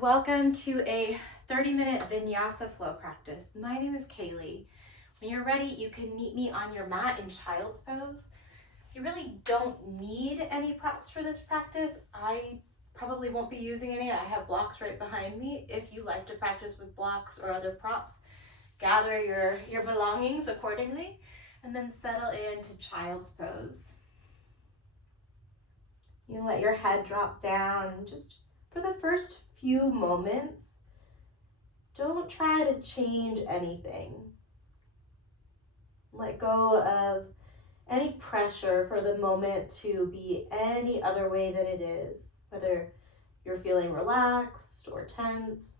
Welcome to a 30-minute vinyasa flow practice. My name is Kaylee. When you're ready, you can meet me on your mat in child's pose. You really don't need any props for this practice. I probably won't be using any. I have blocks right behind me. If you like to practice with blocks or other props, gather your belongings accordingly and then settle into child's pose. You can let your head drop down just for the first few moments. Don't try to change anything. Let go of any pressure for the moment to be any other way than it is, whether you're feeling relaxed or tense,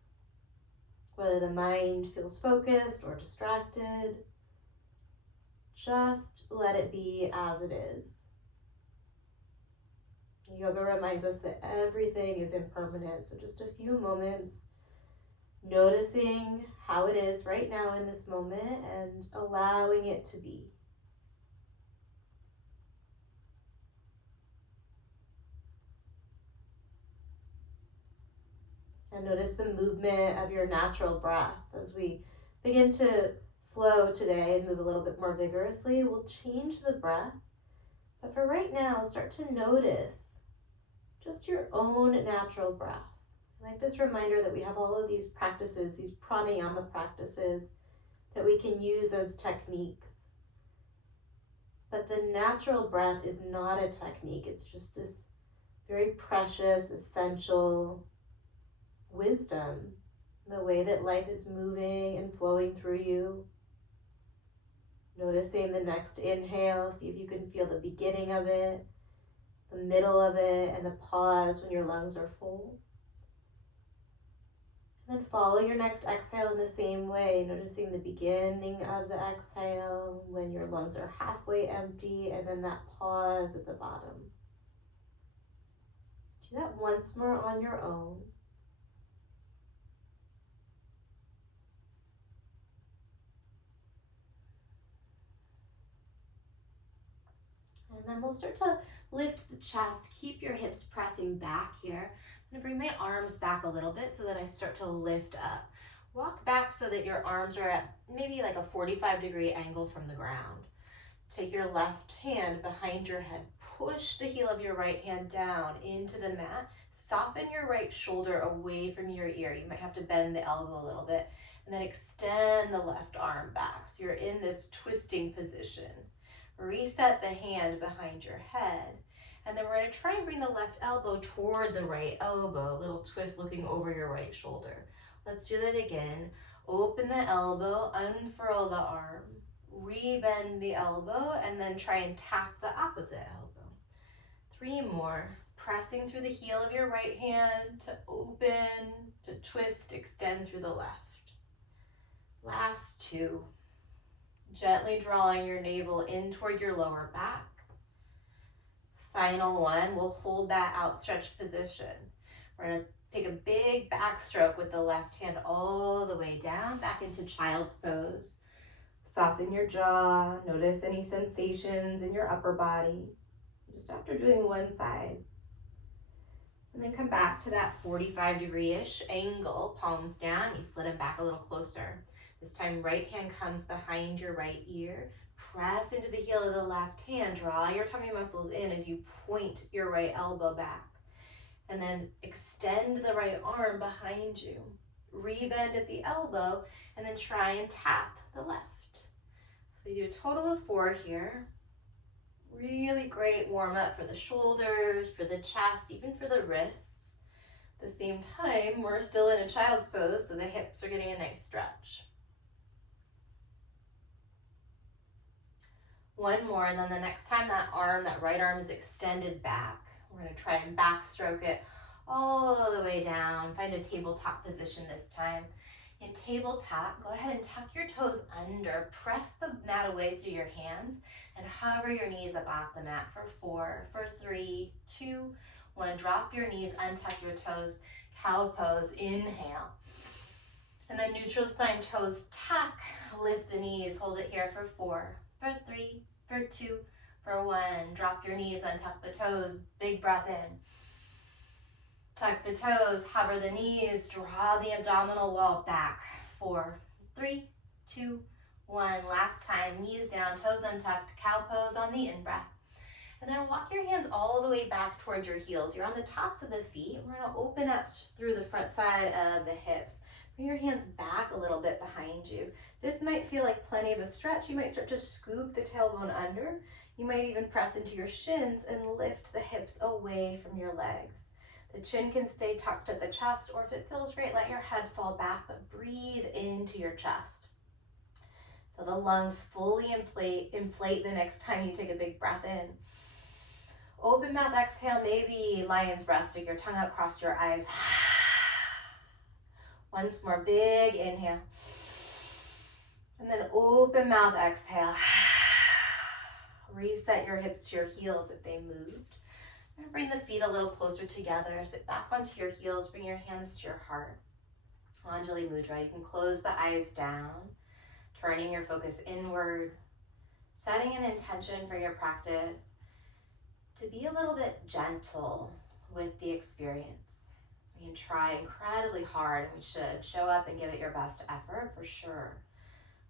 whether the mind feels focused or distracted. Just let it be as it is. Yoga reminds us that everything is impermanent, so just a few moments noticing how it is right now in this moment and allowing it to be. And notice the movement of your natural breath as we begin to flow today and move a little bit more vigorously. We'll change the breath, but for right now, start to notice just your own natural breath. I like this reminder that we have all of these practices, these pranayama practices that we can use as techniques. But the natural breath is not a technique. It's just this very precious, essential wisdom, the way that life is moving and flowing through you. Noticing the next inhale, see if you can feel the beginning of it, the middle of it, and the pause when your lungs are full. And then follow your next exhale in the same way, noticing the beginning of the exhale when your lungs are halfway empty, and then that pause at the bottom. Do that once more on your own. And then we'll start to lift the chest. Keep your hips pressing back here. I'm gonna bring my arms back a little bit so that I start to lift up. Walk back so that your arms are at maybe like a 45-degree angle from the ground. Take your left hand behind your head. Push the heel of your right hand down into the mat. Soften your right shoulder away from your ear. You might have to bend the elbow a little bit. And then extend the left arm back. So you're in this twisting position. Reset the hand behind your head. And then we're going to try and bring the left elbow toward the right elbow. A little twist looking over your right shoulder. Let's do that again. Open the elbow, unfurl the arm, rebend the elbow, and then try and tap the opposite elbow. 3 more. Pressing through the heel of your right hand to open, to twist, extend through the left. Last 2. Gently drawing your navel in toward your lower back. Final 1, we'll hold that outstretched position. We're going to take a big backstroke with the left hand all the way down, back into child's pose. Soften your jaw, notice any sensations in your upper body, just after doing one side. And then come back to that 45-degree-ish angle, palms down, you slid them back a little closer. This time, right hand comes behind your right ear. Press into the heel of the left hand. Draw your tummy muscles in as you point your right elbow back. And then extend the right arm behind you. Rebend at the elbow, and then try and tap the left. So we do a total of 4 here. Really great warm up for the shoulders, for the chest, even for the wrists. At the same time, we're still in a child's pose, so the hips are getting a nice stretch. 1 more, and then the next time that right arm is extended back, we're going to try and backstroke it all the way down. Find a tabletop position this time. In tabletop, go ahead and tuck your toes under. Press the mat away through your hands and hover your knees up off the mat for 4, for 3, 2, 1. Drop your knees, untuck your toes, cow pose, inhale. And then neutral spine, toes tuck, lift the knees, hold it here for 4, for 3, for 2, for 1. Drop your knees, untuck the toes, big breath in. Tuck the toes, hover the knees, draw the abdominal wall back. 4, 3, 2, 1. Last time, knees down, toes untucked, cow pose on the in-breath. And then walk your hands all the way back towards your heels. You're on the tops of the feet. We're gonna open up through the front side of the hips. Bring your hands back a little bit behind you. This might feel like plenty of a stretch. You might start to scoop the tailbone under. You might even press into your shins and lift the hips away from your legs. The chin can stay tucked at the chest, or if it feels great, let your head fall back, but breathe into your chest. Feel the lungs fully inflate the next time you take a big breath in. Open mouth exhale, maybe lion's breath, stick your tongue out, cross your eyes. Once more, big inhale. And then open mouth exhale. Reset your hips to your heels if they moved. And bring the feet a little closer together. Sit back onto your heels. Bring your hands to your heart. Anjali Mudra. You can close the eyes down, turning your focus inward, setting an intention for your practice to be a little bit gentle with the experience. We can try incredibly hard, and we should show up and give it your best effort for sure.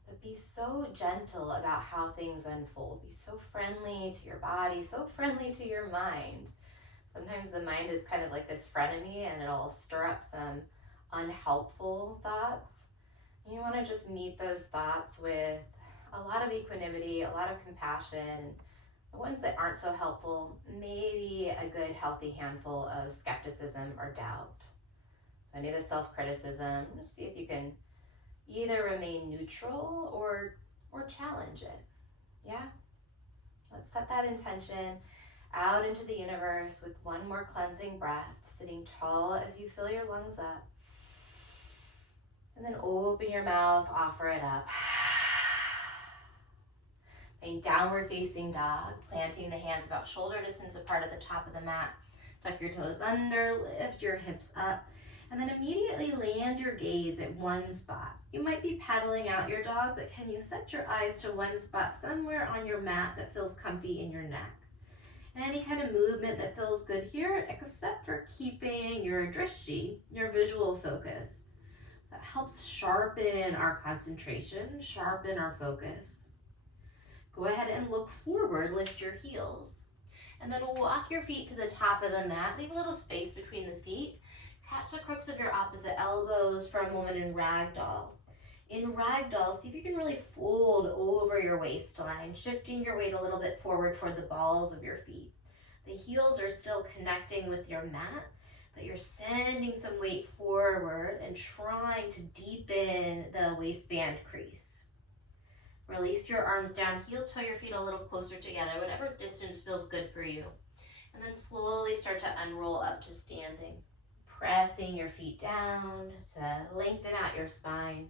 But be so gentle about how things unfold. Be so friendly to your body, so friendly to your mind. Sometimes the mind is kind of like this frenemy, and it'll stir up some unhelpful thoughts. You want to just meet those thoughts with a lot of equanimity, a lot of compassion. The ones that aren't so helpful, maybe a good healthy handful of skepticism or doubt. So any of the self-criticism, just see if you can either remain neutral or challenge it. Yeah? Let's set that intention out into the universe with one more cleansing breath, sitting tall as you fill your lungs up. And then open your mouth, offer it up. A downward facing dog, planting the hands about shoulder distance apart at the top of the mat. Tuck your toes under, lift your hips up, and then immediately land your gaze at one spot. You might be paddling out your dog, but can you set your eyes to one spot somewhere on your mat that feels comfy in your neck? Any kind of movement that feels good here, except for keeping your drishti, your visual focus. That helps sharpen our concentration, sharpen our focus. Go ahead and look forward, lift your heels. And then walk your feet to the top of the mat. Leave a little space between the feet. Catch the crooks of your opposite elbows for a moment in ragdoll. In ragdoll, see if you can really fold over your waistline, shifting your weight a little bit forward toward the balls of your feet. The heels are still connecting with your mat, but you're sending some weight forward and trying to deepen the waistband crease. Release your arms down, heel toe your feet a little closer together, whatever distance feels good for you. And then slowly start to unroll up to standing. Pressing your feet down to lengthen out your spine.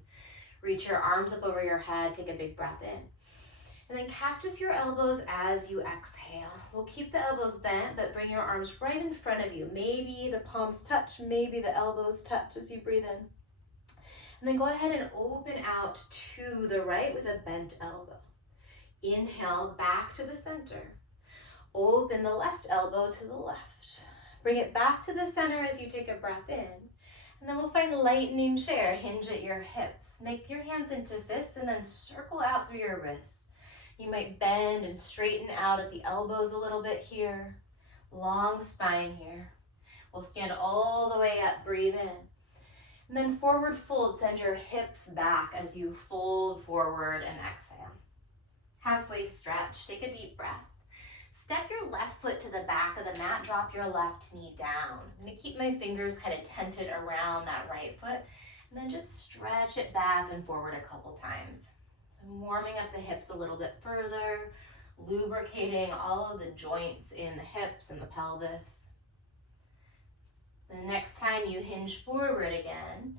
Reach your arms up over your head, take a big breath in. And then cactus your elbows as you exhale. We'll keep the elbows bent, but bring your arms right in front of you. Maybe the palms touch, maybe the elbows touch as you breathe in. And then go ahead and open out to the right with a bent elbow. Inhale back to the center. Open the left elbow to the left. Bring it back to the center as you take a breath in. And then we'll find lightning chair. Hinge at your hips. Make your hands into fists and then circle out through your wrists. You might bend and straighten out at the elbows a little bit here. Long spine here. We'll stand all the way up. Breathe in. And then forward fold, send your hips back as you fold forward and exhale. Halfway stretch, take a deep breath. Step your left foot to the back of the mat, drop your left knee down. I'm gonna keep my fingers kind of tented around that right foot, and then just stretch it back and forward a couple times. So I'm warming up the hips a little bit further, lubricating all of the joints in the hips and the pelvis. The next time you hinge forward again,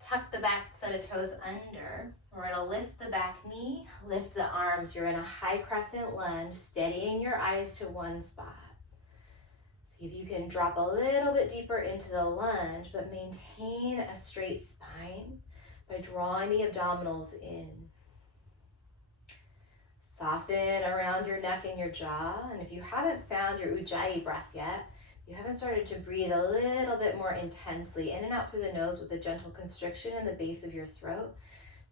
tuck the back set of toes under. We're gonna lift the back knee, lift the arms. You're in a high crescent lunge, steadying your eyes to one spot. See if you can drop a little bit deeper into the lunge, but maintain a straight spine by drawing the abdominals in. Soften around your neck and your jaw. And if you haven't found your Ujjayi breath yet, You haven't started to breathe a little bit more intensely in and out through the nose with a gentle constriction in the base of your throat,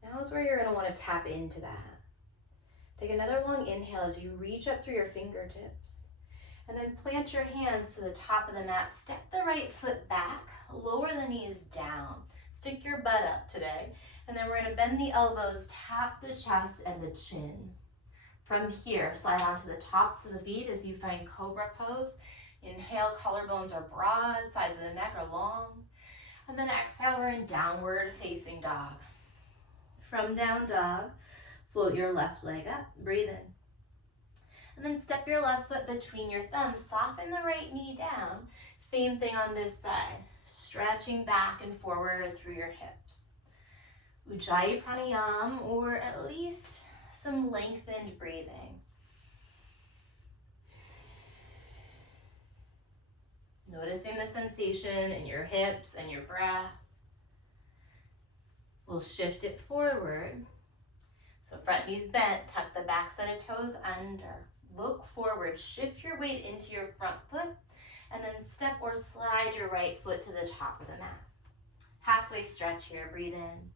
now is where you're going to want to tap into that. Take another long inhale as you reach up through your fingertips. And then plant your hands to the top of the mat. Step the right foot back, lower the knees down. Stick your butt up today. And then we're going to bend the elbows, tap the chest and the chin. From here, slide onto the tops of the feet as you find cobra pose. Inhale, collarbones are broad, sides of the neck are long. And then exhale, we're in downward facing dog. From down dog, float your left leg up, breathe in. And then step your left foot between your thumbs, soften the right knee down. Same thing on this side, stretching back and forward through your hips. Ujjayi Pranayama, or at least some lengthened breathing. Noticing the sensation in your hips and your breath. We'll shift it forward. So front knees bent, tuck the back set of toes under. Look forward, shift your weight into your front foot, and then step or slide your right foot to the top of the mat. Halfway stretch here, breathe in.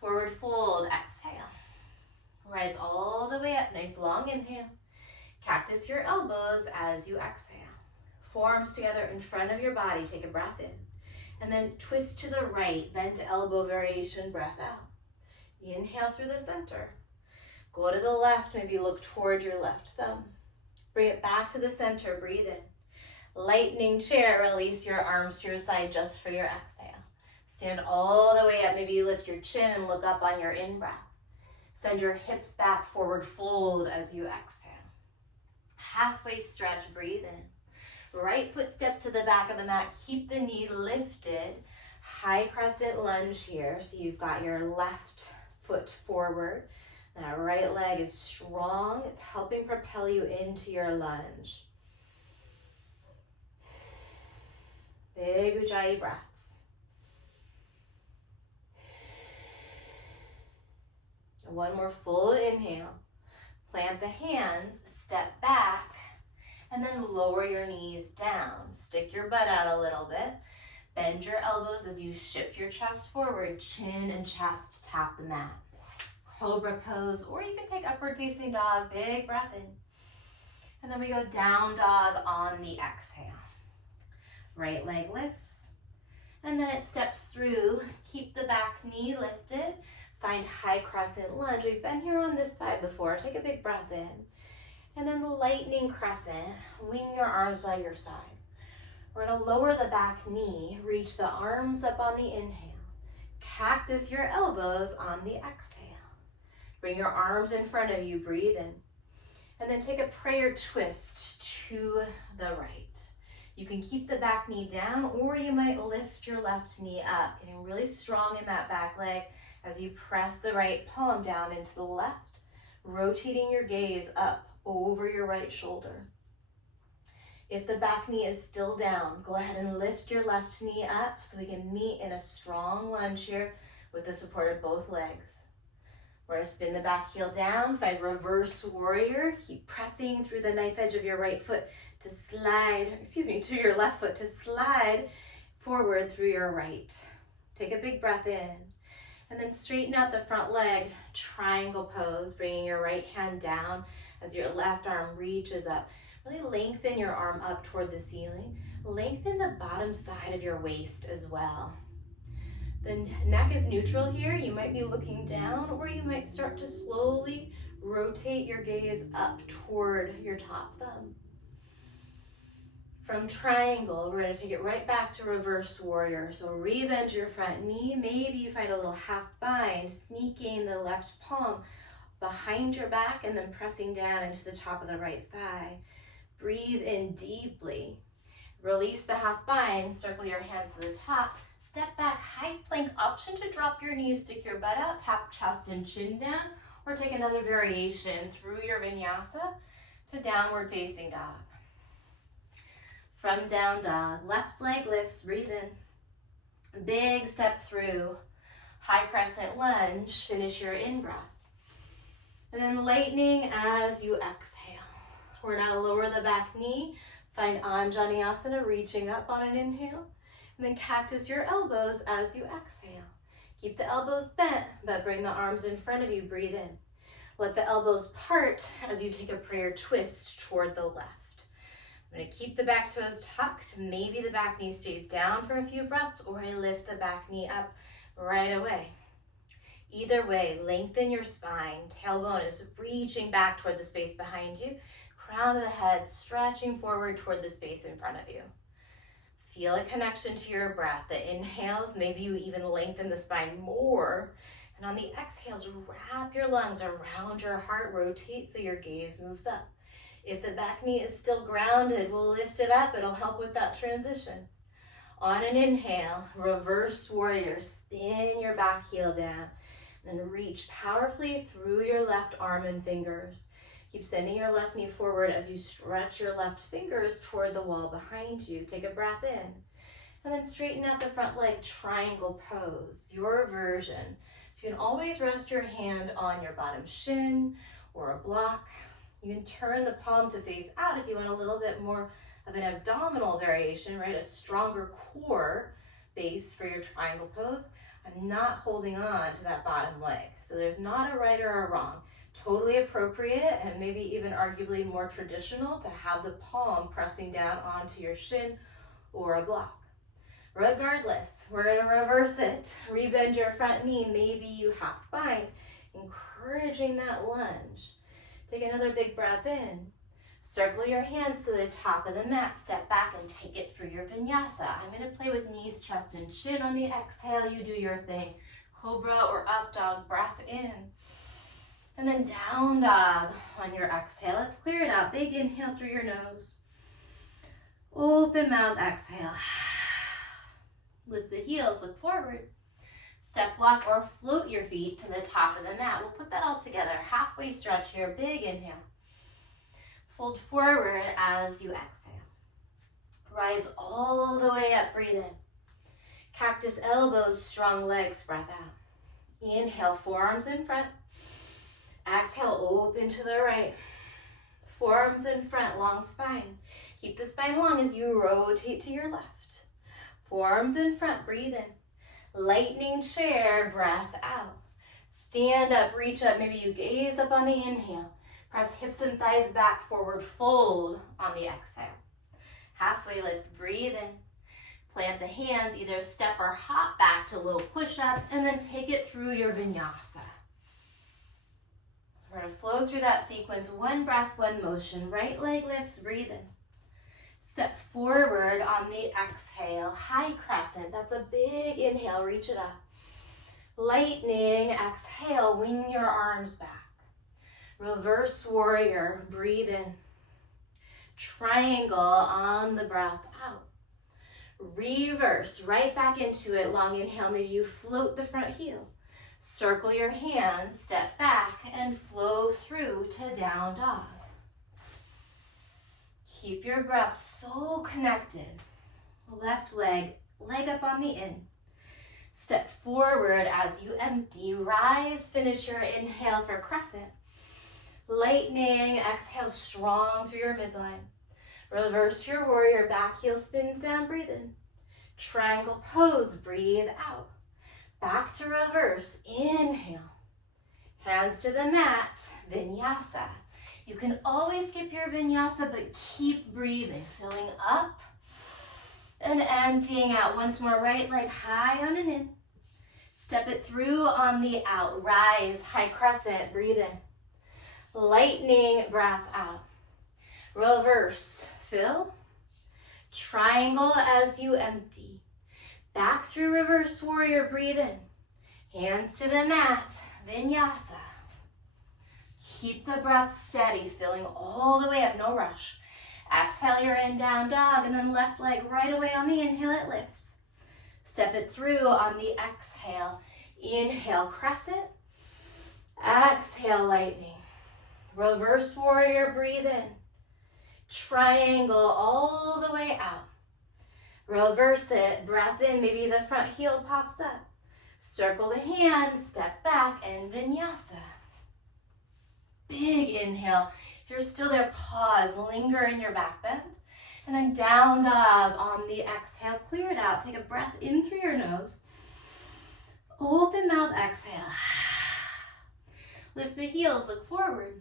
Forward fold, exhale. Rise all the way up, nice long inhale. Cactus your elbows as you exhale. Forearms together in front of your body, take a breath in. And then twist to the right, bend to elbow variation, breath out. Inhale through the center. Go to the left, maybe look toward your left thumb. Bring it back to the center, breathe in. Lightning chair, release your arms to your side just for your exhale. Stand all the way up, maybe you lift your chin and look up on your in-breath. Send your hips back, forward fold as you exhale. Halfway stretch, breathe in. Right foot steps to the back of the mat, keep the knee lifted. High crescent lunge here, so you've got your left foot forward. That right leg is strong. It's helping propel you into your lunge. Big Ujjayi breaths. And one more full inhale. Plant the hands, step back, and then lower your knees down. Stick your butt out a little bit. Bend your elbows as you shift your chest forward. Chin and chest tap the mat. Cobra pose, or you can take upward facing dog, big breath in. And then we go down dog on the exhale. Right leg lifts, and then it steps through. Keep the back knee lifted. Find high crescent lunge. We've been here on this side before. Take a big breath in. And then the lightning crescent, wing your arms by your side. We're gonna lower the back knee, reach the arms up on the inhale. Cactus your elbows on the exhale. Bring your arms in front of you, breathe in. And then take a prayer twist to the right. You can keep the back knee down, or you might lift your left knee up, getting really strong in that back leg as you press the right palm down into the left, rotating your gaze up over your right shoulder. If the back knee is still down, go ahead and lift your left knee up so we can meet in a strong lunge here with the support of both legs. We're going to spin the back heel down, find reverse warrior. Keep pressing through the knife edge of your right foot to slide, to your left foot to slide forward through your right. Take a big breath in. And then straighten out the front leg, triangle pose, bringing your right hand down as your left arm reaches up. Really lengthen your arm up toward the ceiling. Lengthen the bottom side of your waist as well. The neck is neutral here. You might be looking down, or you might start to slowly rotate your gaze up toward your top thumb. From triangle, we're going to take it right back to reverse warrior. So rebend your front knee. Maybe you find a little half bind, sneaking the left palm behind your back and then pressing down into the top of the right thigh. Breathe in deeply. Release the half bind, circle your hands to the top. Step back, high plank, option to drop your knees, stick your butt out, tap chest and chin down, or take another variation through your vinyasa to downward facing dog. From down dog, left leg lifts, breathe in. Big step through, high crescent lunge, finish your in-breath. And then lightning as you exhale. We're now lower the back knee, Find Anjaneyasana, reaching up on an inhale, and then cactus your elbows as you exhale. Keep the elbows bent, but bring the arms in front of you, breathe in. Let the elbows part as you take a prayer twist toward the left. I'm gonna keep the back toes tucked. Maybe the back knee stays down for a few breaths, or I lift the back knee up right away. Either way, lengthen your spine. Tailbone is reaching back toward the space behind you. Crown of the head stretching forward toward the space in front of you. Feel a connection to your breath. The inhales, maybe you even lengthen the spine more. And on the exhales, wrap your lungs around your heart, rotate so your gaze moves up. If the back knee is still grounded, we'll lift it up. It'll help with that transition. On an inhale, reverse warrior, spin your back heel down. Then reach powerfully through your left arm and fingers. Keep sending your left knee forward as you stretch your left fingers toward the wall behind you. Take a breath in. And then straighten out the front leg, triangle pose, your version. So you can always rest your hand on your bottom shin or a block. You can turn the palm to face out if you want a little bit more of an abdominal variation, right? A stronger core base for your triangle pose. I'm not holding on to that bottom leg. So there's not a right or a wrong. Totally appropriate and maybe even arguably more traditional to have the palm pressing down onto your shin or a block. Regardless, we're gonna reverse it. Rebend your front knee, maybe you half bind, encouraging that lunge. Take another big breath in. Circle your hands to the top of the mat, step back and take it through your vinyasa. I'm gonna play with knees, chest, and chin on the exhale. You do your thing. Cobra or up dog, breath in. And then down dog on your exhale. Let's clear it out. Big inhale through your nose. Open mouth, exhale. Lift the heels, look forward. Step walk or float your feet to the top of the mat. We'll put that all together. Halfway stretch here, big inhale. Fold forward as you exhale. Rise all the way up, breathe in. Cactus elbows, strong legs, breath out. Inhale, forearms in front. Exhale, open to the right. Forearms in front, long spine. Keep the spine long as you rotate to your left. Forearms in front, breathe in. Lightning chair, breath out. Stand up, reach up, maybe you gaze up on the inhale. Press hips and thighs back, forward fold on the exhale. Halfway lift, breathe in. Plant the hands, either step or hop back to low push-up, and then take it through your vinyasa. We're going to flow through that sequence, one breath, one motion. Right leg lifts, breathe in. Step forward on the exhale, high crescent. That's a big inhale, reach it up. Lightning, exhale, wing your arms back. Reverse warrior, breathe in. Triangle on the breath out. Reverse, right back into it, long inhale, maybe you float the front heel. Circle your hands, step back, and flow through to down dog. Keep your breath so connected. Left leg, leg up on the in. Step forward as you empty. Rise, finish your inhale for crescent. Lightning, exhale strong through your midline. Reverse your warrior, back heel spins down, breathe in. Triangle pose, breathe out. Back to reverse, inhale. Hands to the mat, vinyasa. You can always skip your vinyasa, but keep breathing, filling up and emptying out. Once more, right leg high on an in. Step it through on the out. Rise, high crescent, breathe in. Lightning, breath out. Reverse, fill. Triangle as you empty. Back through reverse warrior, breathe in. Hands to the mat, vinyasa. Keep the breath steady, filling all the way up, no rush. Exhale, you're in down dog, and then left leg right away on the inhale, it lifts. Step it through on the exhale. Inhale, crescent. Exhale, lightning. Reverse warrior, breathe in. Triangle all the way out. Reverse it, breath in, maybe the front heel pops up. Circle the hands, step back, and vinyasa. Big inhale. If you're still there, pause, linger in your back bend. And then down dog on the exhale, clear it out. Take a breath in through your nose. Open mouth, exhale. Lift the heels, look forward.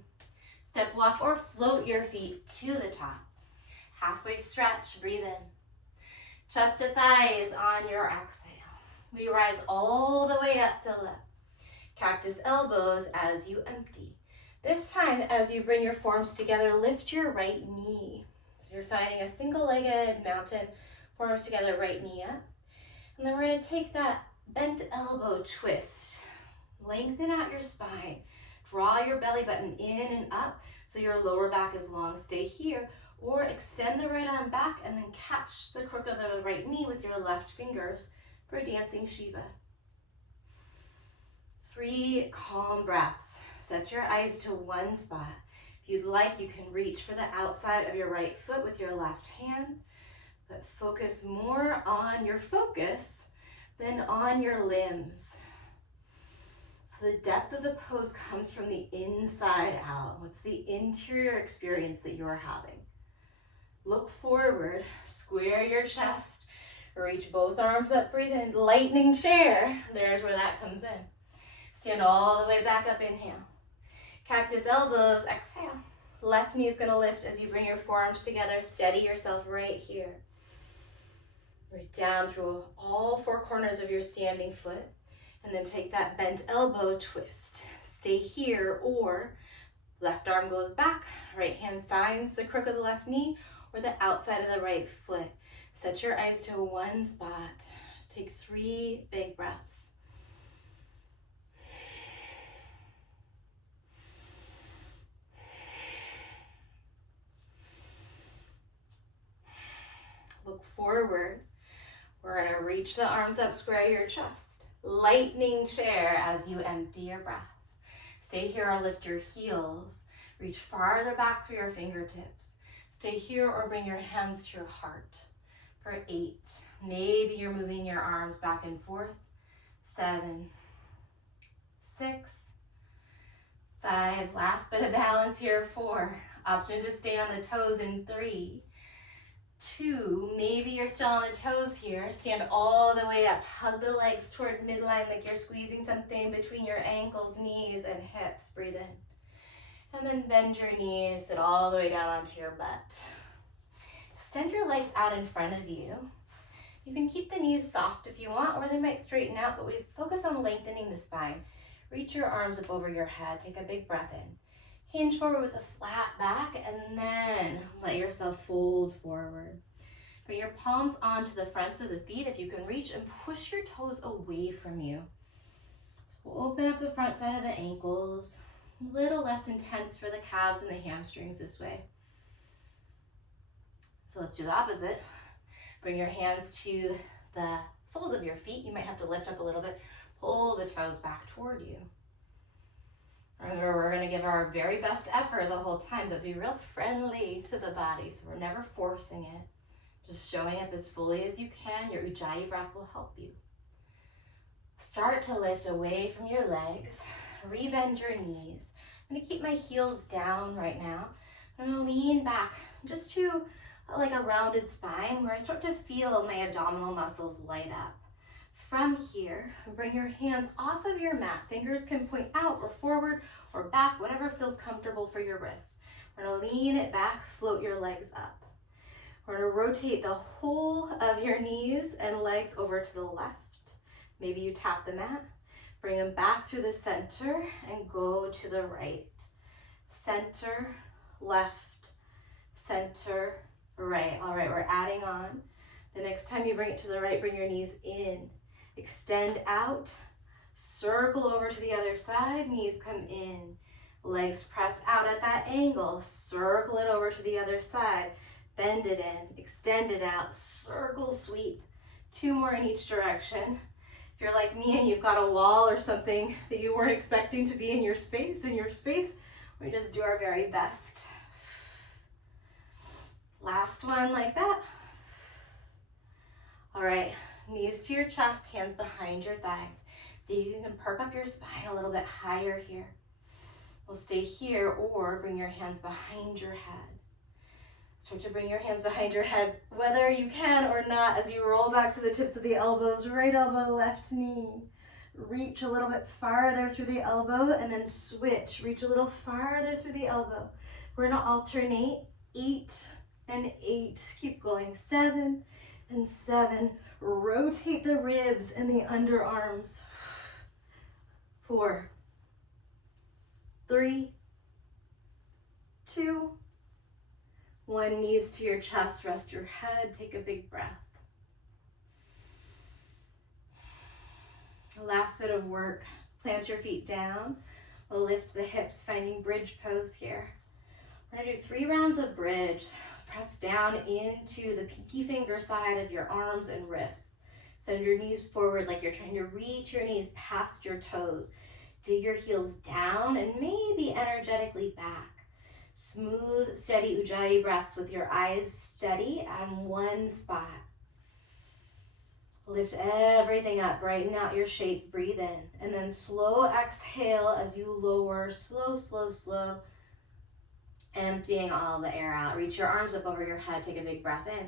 Step, walk, or float your feet to the top. Halfway stretch, breathe in. Chest to thighs on your exhale. We rise all the way up, fill up. Cactus elbows as you empty. This time, as you bring your forms together, lift your right knee. So you're finding a single-legged mountain, forms together, right knee up. And then we're gonna take that bent elbow twist. Lengthen out your spine. Draw your belly button in and up so your lower back is long. Stay here, or extend the right arm back and then catch the crook of the right knee with your left fingers for a dancing Shiva. 3 calm breaths. Set your eyes to one spot. If you'd like, you can reach for the outside of your right foot with your left hand, but focus more on your focus than on your limbs. So the depth of the pose comes from the inside out. What's the interior experience that you're having? Look forward, square your chest, reach both arms up, breathe in, lightning chair. There's where that comes in. Stand all the way back up, inhale. Cactus elbows, exhale. Left knee is gonna lift as you bring your forearms together. Steady yourself right here. Right down through all 4 corners of your standing foot. And then take that bent elbow twist. Stay here, or left arm goes back, right hand finds the crook of the left knee or the outside of the right foot. Set your eyes to one spot. Take 3 big breaths. Look forward. We're gonna reach the arms up, square your chest. Lightning chair as you empty your breath. Stay here or lift your heels. Reach farther back for your fingertips. Stay here or bring your hands to your heart for 8. Maybe you're moving your arms back and forth. 7, 6, 5. Last bit of balance here. 4. Option to stay on the toes in 3, 2, maybe you're still on the toes here. Stand all the way up. Hug the legs toward midline like you're squeezing something between your ankles, knees, and hips. Breathe in. And then bend your knees, sit all the way down onto your butt. Extend your legs out in front of you. You can keep the knees soft if you want, or they might straighten out, but we focus on lengthening the spine. Reach your arms up over your head. Take a big breath in. Hinge forward with a flat back, and then let yourself fold forward. Bring your palms onto the fronts of the feet if you can reach, and push your toes away from you. So we'll open up the front side of the ankles. A little less intense for the calves and the hamstrings this way. So let's do the opposite. Bring your hands to the soles of your feet. You might have to lift up a little bit. Pull the toes back toward you. Remember, we're going to give our very best effort the whole time, but be real friendly to the body. So we're never forcing it. Just showing up as fully as you can. Your Ujjayi breath will help you. Start to lift away from your legs. Rebend your knees. I'm going to keep my heels down right now. I'm going to lean back just to like a rounded spine where I start to feel my abdominal muscles light up. From here, bring your hands off of your mat. Fingers can point out or forward or back, whatever feels comfortable for your wrist. We're gonna lean it back, float your legs up. We're gonna rotate the whole of your knees and legs over to the left. Maybe you tap the mat. Bring them back through the center and go to the right. Center, left, center, right. All right, we're adding on. The next time you bring it to the right, bring your knees in. Extend out, circle over to the other side, knees come in. Legs press out at that angle, circle it over to the other side. Bend it in, extend it out, circle sweep. 2 more in each direction. If you're like me and you've got a wall or something that you weren't expecting to be in your space, we just do our very best. Last one like that. All right, knees to your chest, hands behind your thighs. See if you can perk up your spine a little bit higher here. We'll stay here or bring your hands behind your head. Start to bring your hands behind your head, whether you can or not, as you roll back to the tips of the elbows. Right elbow, left knee. Reach a little bit farther through the elbow and then switch. Reach a little farther through the elbow. We're gonna alternate 8 and 8. Keep going. 7 and 7. Rotate the ribs and the underarms. 4, 3, 2, 1. Knees to your chest, rest your head, take a big breath. Last bit of work, plant your feet down. We'll lift the hips, finding bridge pose here. We're gonna do 3 rounds of bridge. Press down into the pinky finger side of your arms and wrists. Send your knees forward like you're trying to reach your knees past your toes. Dig your heels down and maybe energetically back. Smooth, steady Ujjayi breaths with your eyes steady on one spot. Lift everything up, brighten out your shape, breathe in, and then slow exhale as you lower, slow, slow, slow, emptying all the air out. Reach your arms up over your head, take a big breath in.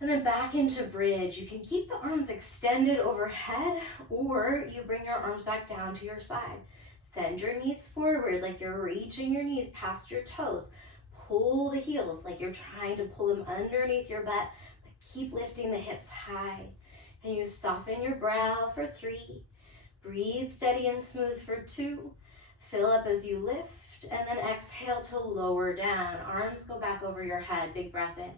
And then back into bridge. You can keep the arms extended overhead, or you bring your arms back down to your side. Send your knees forward like you're reaching your knees past your toes. Pull the heels like you're trying to pull them underneath your butt, but keep lifting the hips high. And you soften your brow for 3. Breathe steady and smooth for 2. Fill up as you lift, and then exhale to lower down. Arms go back over your head, big breath in.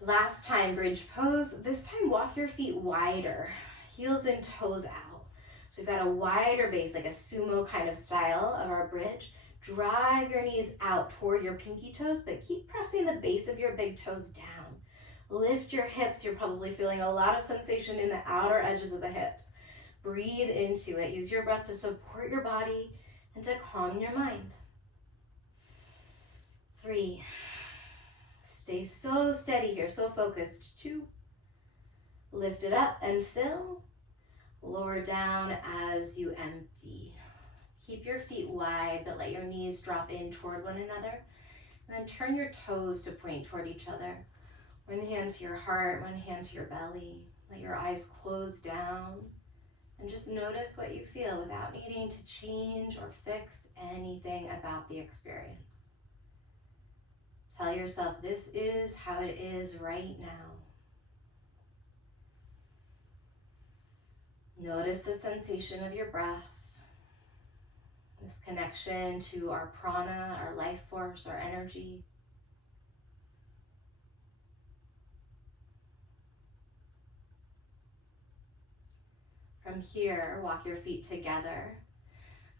Last time, bridge pose. This time, walk your feet wider, heels and toes out. So we've got a wider base, like a sumo kind of style of our bridge. Drive your knees out toward your pinky toes, but keep pressing the base of your big toes down. Lift your hips. You're probably feeling a lot of sensation in the outer edges of the hips. Breathe into it. Use your breath to support your body and to calm your mind. 3. Stay so steady here, so focused. 2. Lift it up and fill. Lower down as you empty. Keep your feet wide, but let your knees drop in toward one another. And then turn your toes to point toward each other. One hand to your heart, one hand to your belly. Let your eyes close down. And just notice what you feel without needing to change or fix anything about the experience. Tell yourself this is how it is right now. Notice the sensation of your breath, this connection to our prana, our life force, our energy. From here, walk your feet together.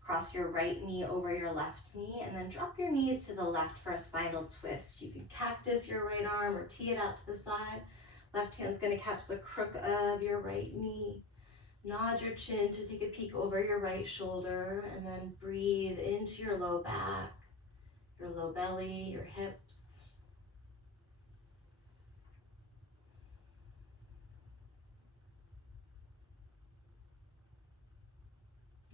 Cross your right knee over your left knee, and then drop your knees to the left for a spinal twist. You can cactus your right arm or tee it out to the side. Left hand's gonna catch the crook of your right knee. Nod your chin to take a peek over your right shoulder, and then breathe into your low back, your low belly, your hips.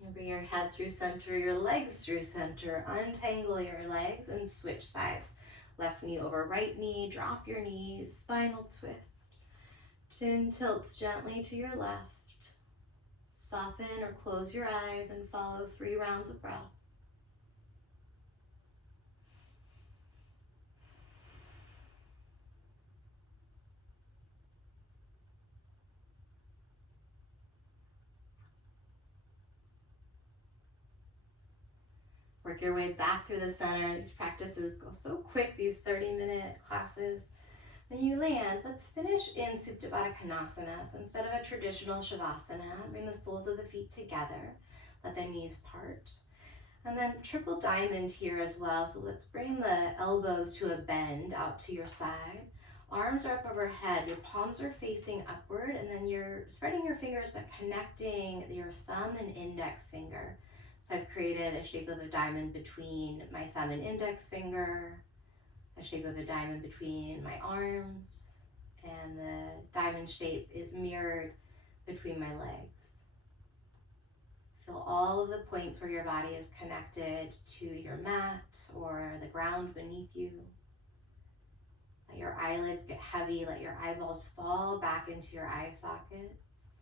And bring your head through center, your legs through center. Untangle your legs and switch sides. Left knee over right knee, drop your knees, spinal twist. Chin tilts gently to your left. Soften or close your eyes and follow 3 rounds of breath. Work your way back through the center. These practices go so quick, these 30-minute classes. When you land, let's finish in Supta Baddha Konasana. So instead of a traditional Shavasana, bring the soles of the feet together. Let the knees part. And then triple diamond here as well. So let's bring the elbows to a bend out to your side. Arms are up overhead. Your palms are facing upward. And then you're spreading your fingers but connecting your thumb and index finger. So I've created a shape of a diamond between my thumb and index finger, a shape of a diamond between my arms, and the diamond shape is mirrored between my legs. Feel all of the points where your body is connected to your mat or the ground beneath you. Let your eyelids get heavy. Let your eyeballs fall back into your eye sockets.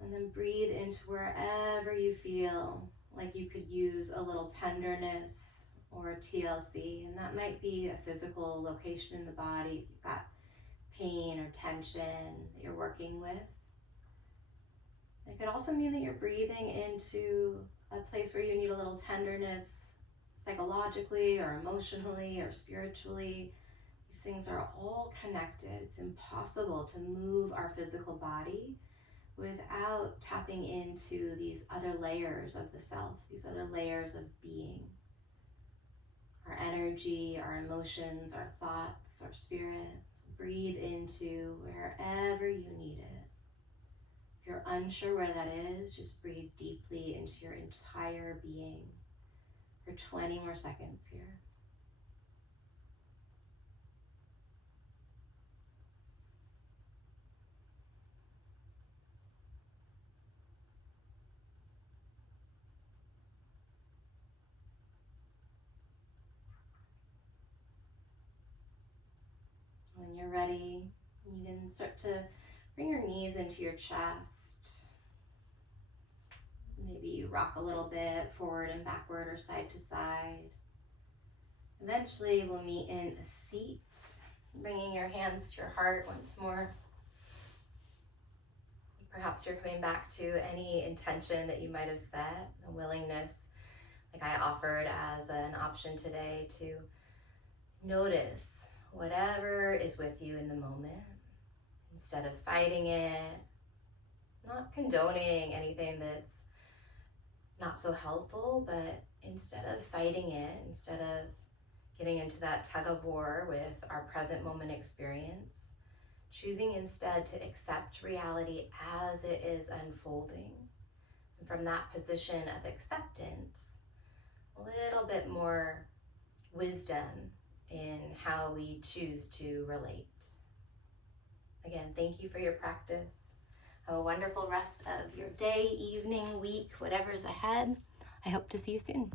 And then breathe into wherever you feel like you could use a little tenderness or TLC. And that might be a physical location in the body. If you've got pain or tension that you're working with. It could also mean that you're breathing into a place where you need a little tenderness psychologically or emotionally or spiritually. These things are all connected. It's impossible to move our physical body without tapping into these other layers of the self, these other layers of being. Our energy, our emotions, our thoughts, our spirit. Breathe into wherever you need it. If you're unsure where that is, just breathe deeply into your entire being for 20 more seconds here. When you're ready, you can start to bring your knees into your chest. Maybe you rock a little bit forward and backward or side to side. Eventually we'll meet in a seat, bringing your hands to your heart once more. Perhaps you're coming back to any intention that you might have set, a willingness, like I offered as an option today, to notice whatever is with you in the moment, instead of fighting it, not condoning anything that's not so helpful, but instead of fighting it, instead of getting into that tug of war with our present moment experience, choosing instead to accept reality as it is unfolding. And from that position of acceptance, a little bit more wisdom in how we choose to relate. Again, thank you for your practice. Have a wonderful rest of your day, evening, week, whatever's ahead. I hope to see you soon.